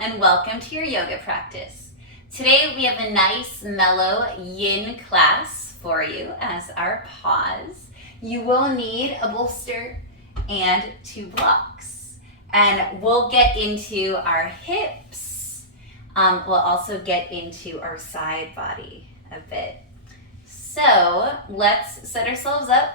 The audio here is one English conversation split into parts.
and welcome to your yoga practice. Today we have a nice mellow yin class for you as our pause. You will need a bolster and 2 blocks. And we'll get into our hips. We'll also get into our side body a bit. So let's set ourselves up.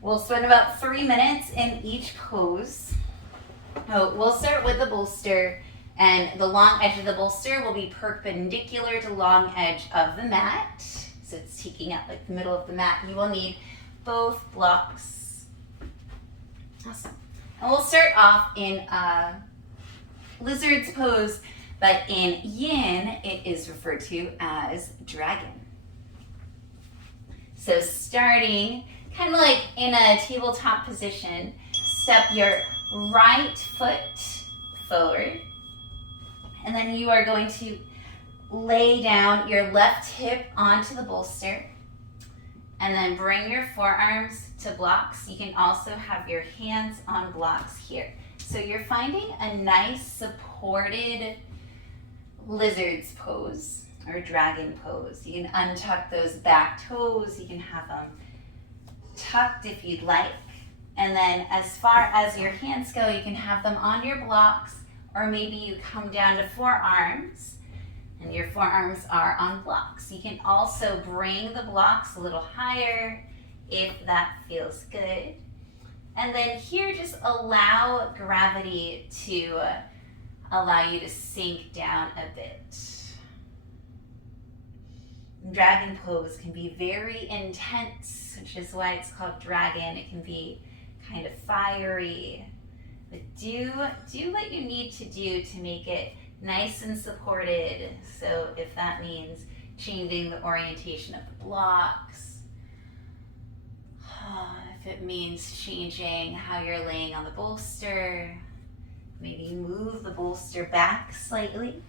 We'll spend about 3 minutes in each pose. We'll start with the bolster, and the long edge of the bolster will be perpendicular to the long edge of the mat. So it's taking up like the middle of the mat. You will need both blocks. Awesome. And we'll start off in lizard's pose, but in yin, it is referred to as dragon. So starting kind of like in a tabletop position, step your right foot forward, and then you are going to lay down your left hip onto the bolster, and then bring your forearms to blocks. You can also have your hands on blocks here. So you're finding a nice supported lizard's pose or dragon pose. You can untuck those back toes. You can have them tucked if you'd like. And then as far as your hands go, you can have them on your blocks, or maybe you come down to forearms and your forearms are on blocks. You can also bring the blocks a little higher if that feels good. And then here, just allow gravity to allow you to sink down a bit. Dragon pose can be very intense, which is why it's called dragon. It can be kind of fiery, but do what you need to do to make it nice and supported. So if that means changing the orientation of the blocks, if it means changing how you're laying on the bolster, maybe move the bolster back slightly.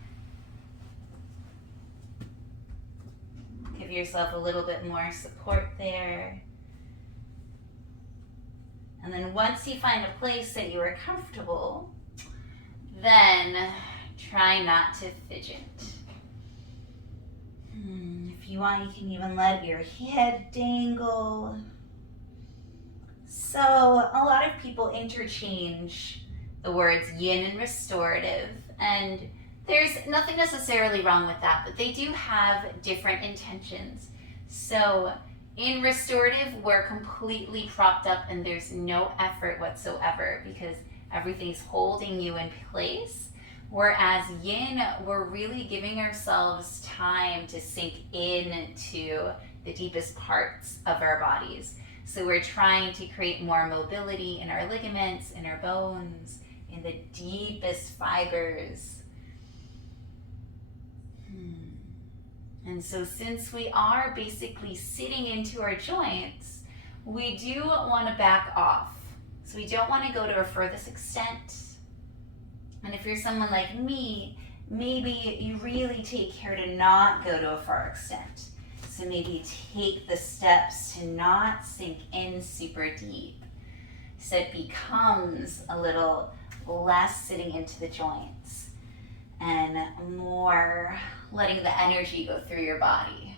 Give yourself a little bit more support there. And then once you find a place that you are comfortable, then try not to fidget. If you want, you can even let your head dangle. So a lot of people interchange the words yin and restorative, and there's nothing necessarily wrong with that, but they do have different intentions. So in restorative, we're completely propped up and there's no effort whatsoever because everything's holding you in place. Whereas yin, we're really giving ourselves time to sink into the deepest parts of our bodies. So we're trying to create more mobility in our ligaments, in our bones, in the deepest fibers. And so since we are basically sitting into our joints, we do want to back off. So we don't want to go to our furthest extent. And if you're someone like me, maybe you really take care to not go to a far extent. So maybe take the steps to not sink in super deep. So it becomes a little less sitting into the joints and more letting the energy go through your body.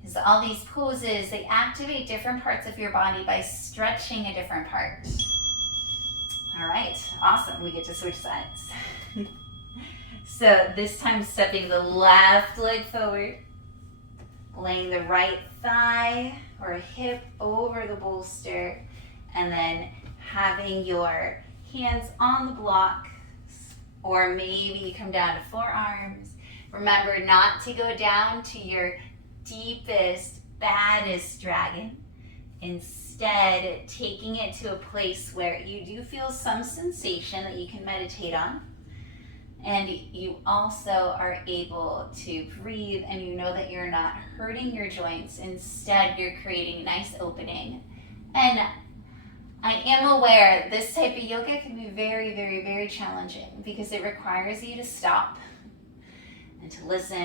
Because all these poses, they activate different parts of your body by stretching a different part. All right, awesome, we get to switch sides. So this time stepping the left leg forward, laying the right thigh or hip over the bolster, and then having your hands on the block, or maybe you come down to forearms. Remember not to go down to your deepest, baddest dragon. Instead, taking it to a place where you do feel some sensation that you can meditate on. And you also are able to breathe, and you know that you're not hurting your joints. Instead, you're creating a nice opening. And I am aware this type of yoga can be very, very, very challenging because it requires you to stop and to listen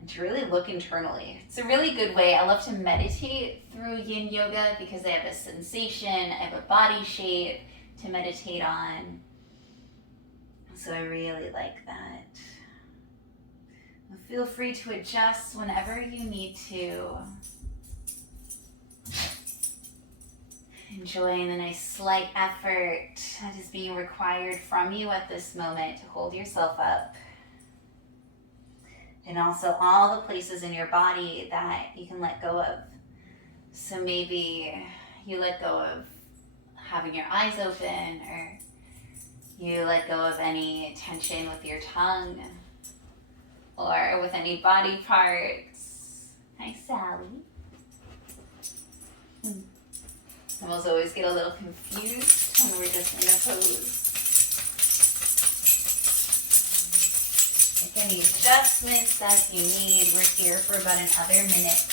and to really look internally. It's a really good way. I love to meditate through yin yoga because I have a sensation, I have a body shape to meditate on. So I really like that. Feel free to adjust whenever you need to. Enjoying the nice slight effort that is being required from you at this moment to hold yourself up. And also all the places in your body that you can let go of. So maybe you let go of having your eyes open, or you let go of any tension with your tongue or with any body parts. Hi, Sally. Animals always get a little confused when we're just in a pose. Make any adjustments that you need. We're here for about another minute.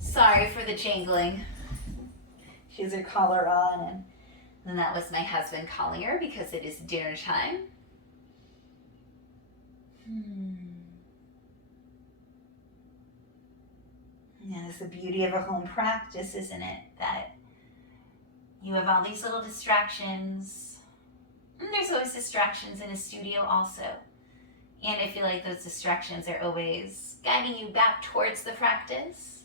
Sorry for the jangling. She has her collar on, and then that was my husband calling her because it is dinner time. Yeah, it's the beauty of a home practice, isn't it? That you have all these little distractions. And there's always distractions in a studio also. And I feel like those distractions are always guiding you back towards the practice.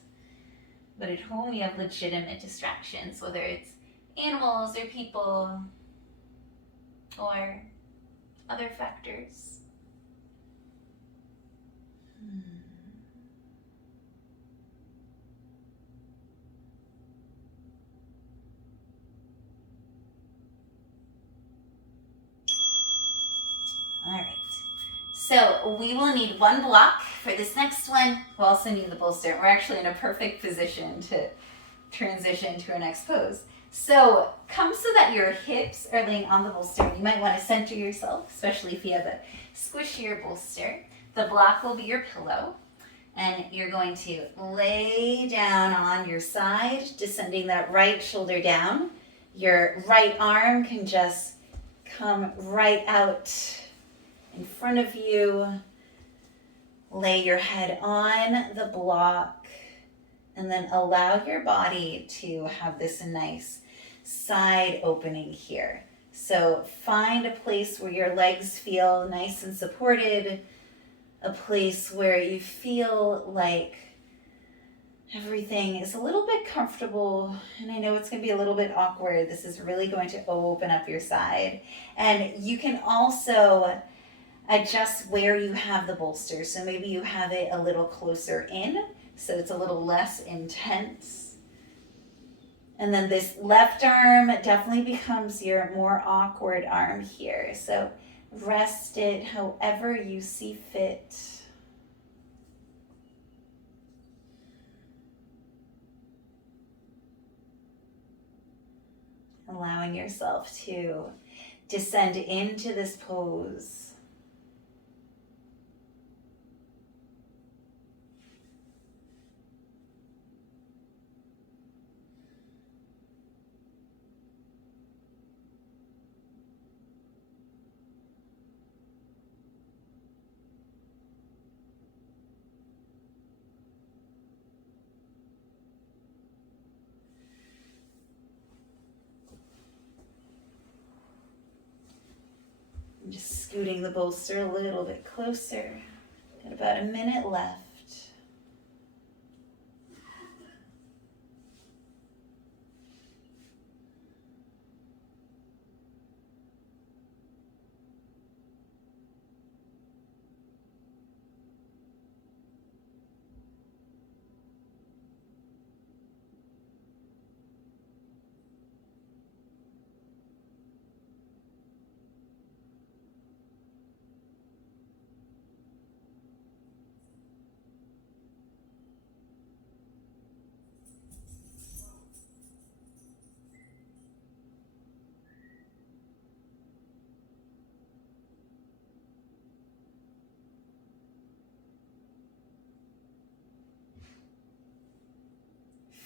But at home, you have legitimate distractions, whether it's animals or people or other factors. All right. So we will need one block for this next one. We'll also need the bolster. We're actually in a perfect position to transition to our next pose. So come so that your hips are laying on the bolster. You might want to center yourself, especially if you have a squishier bolster. The block will be your pillow. And you're going to lay down on your side, descending that right shoulder down. Your right arm can just come right out in front of you. Lay your head on the block and then allow your body to have this nice side opening here. So find a place where your legs feel nice and supported, a place where you feel like everything is a little bit comfortable. And I know it's going to be a little bit awkward. This is really going to open up your side. And you can also adjust where you have the bolster. So maybe you have it a little closer in, so it's a little less intense. And then this left arm definitely becomes your more awkward arm here. So rest it however you see fit. Allowing yourself to descend into this pose. I'm just scooting the bolster a little bit closer. Got about a minute left.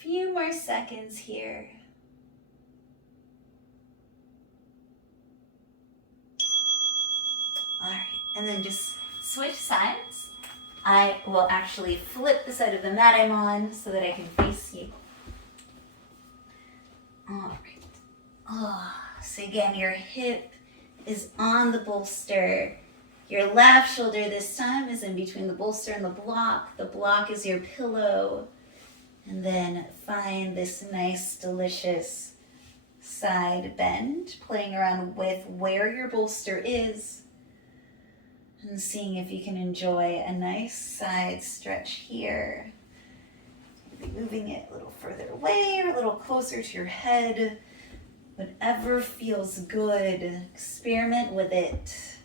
Few more seconds here. All right, and then just switch sides. I will actually flip the side of the mat I'm on so that I can face you. All right. Oh, so again, your hip is on the bolster. Your left shoulder this time is in between the bolster and the block. The block is your pillow. And then find this nice, delicious side bend, playing around with where your bolster is and seeing if you can enjoy a nice side stretch here. Maybe moving it a little further away or a little closer to your head. Whatever feels good, experiment with it.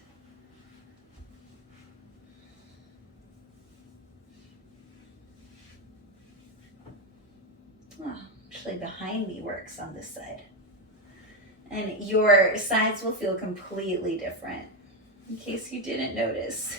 Oh, actually behind me works on this side. And your sides will feel completely different, in case you didn't notice.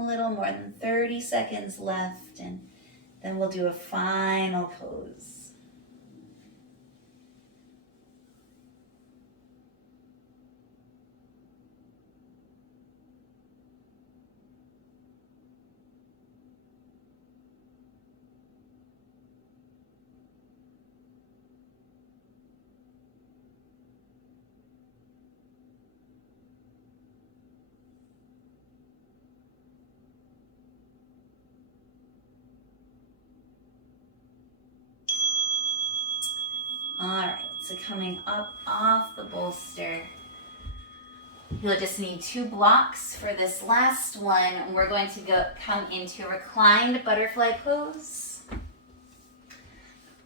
A little more than 30 seconds left, and then we'll do a final pose. All right, so coming up off the bolster, you'll just need 2 blocks for this last one. We're going to come into a reclined butterfly pose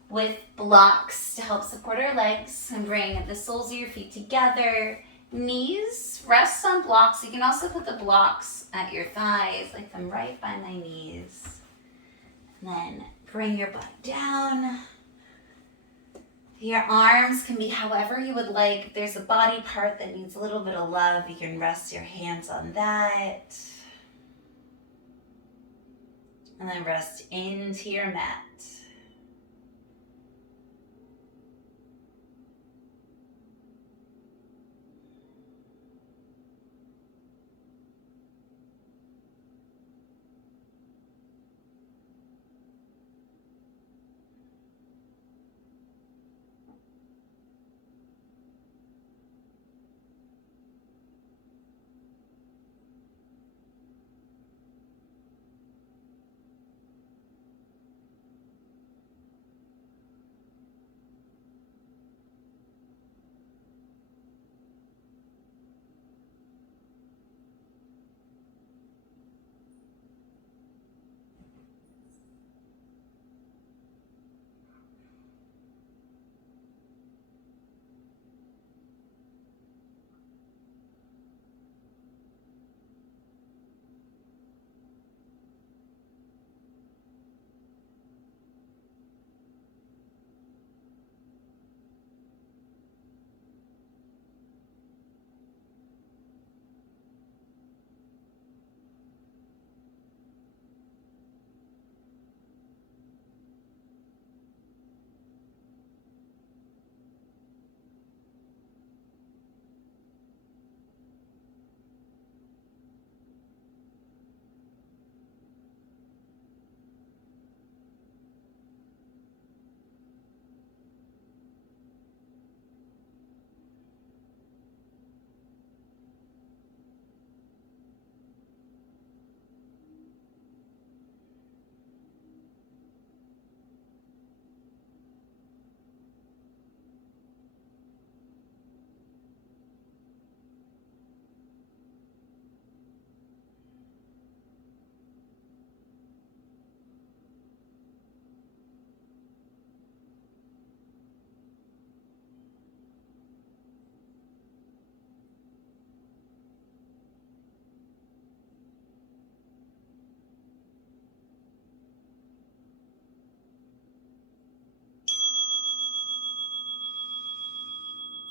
with blocks to help support our legs and bring the soles of your feet together. Knees rest on blocks. You can also put the blocks at your thighs, like them right by my knees. And then bring your butt down. Your arms can be however you would like. If there's a body part that needs a little bit of love, you can rest your hands on that. And then rest into your mat.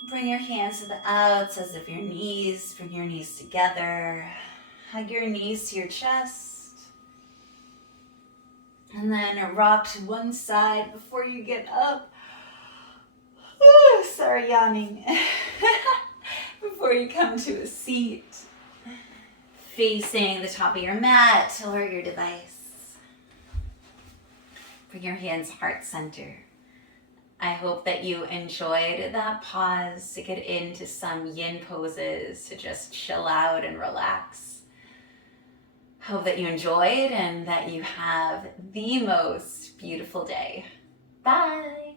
Bring your hands to the outs as if your knees, bring your knees together. Hug your knees to your chest. And then rock to one side before you get up. Ooh, sorry, yawning. Before you come to a seat. Facing the top of your mat or your device. Bring your hands heart center. I hope that you enjoyed that pause to get into some yin poses, to just chill out and relax. Hope that you enjoyed and that you have the most beautiful day. Bye.